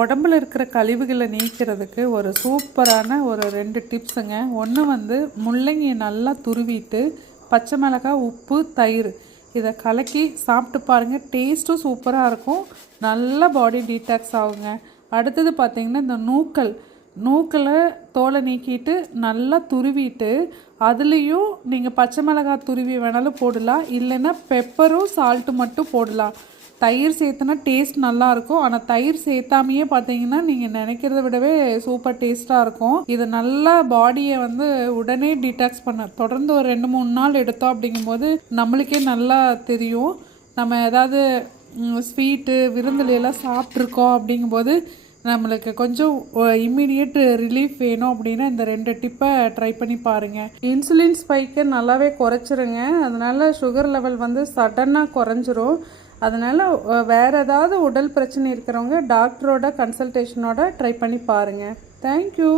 உடம்புல இருக்கிற கழிவுகளை நீக்கிறதுக்கு ஒரு சூப்பரான ஒரு 2 டிப்ஸுங்க. ஒன்று வந்து முள்ளங்கியை நல்லா துருவிட்டு பச்சை மிளகாய், உப்பு, தயிர் இதை கலக்கி சாப்பிட்டு பாருங்கள். டேஸ்ட்டும் சூப்பராக இருக்கும். நல்லா பாடி டீடாக்ஸ் ஆகுங்க. அடுத்தது பார்த்திங்கன்னா இந்த நூக்களை தோலை நீக்கிட்டு நல்லா துருவிட்டு அதுலேயும் நீங்கள் பச்சை மிளகாய் துருவி வேணாலும் போடலாம், இல்லைன்னா பெப்பரும் சால்ட்டு மட்டும் போடலாம். தயிர் சேர்த்துனா டேஸ்ட் நல்லாயிருக்கும். ஆனால் தயிர் சேர்த்தாமையே பார்த்தீங்கன்னா நீங்கள் நினைக்கிறத விடவே சூப்பர் டேஸ்ட்டாக இருக்கும். இது நல்லா பாடியை வந்து உடனே டீடாக்ஸ் பண்ண தொடர்ந்து ஒரு 2-3 நாள் எடுத்தோம் அப்படிங்கும்போது நம்மளுக்கே நல்லா தெரியும். நம்ம ஏதாவது ஸ்வீட்டு விருந்துலையெல்லாம் சாப்பிட்ருக்கோம் அப்படிங்கும்போது நம்மளுக்கு கொஞ்சம் இம்மிடியேட் ரிலீஃப் வேணும் அப்படின்னா இந்த 2 டிப்பை ட்ரை பண்ணி பாருங்கள். இன்சுலின் ஸ்பைக்கை நல்லாவே குறைச்சிருங்க. அதனால் சுகர் லெவல் வந்து சடனாக குறைஞ்சிரும். அதனால் வேறு ஏதாவது உடல் பிரச்சனை இருக்கிறவங்க டாக்டரோட கன்சல்டேஷனோட ட்ரை பண்ணி பாருங்கள். தேங்க்யூ.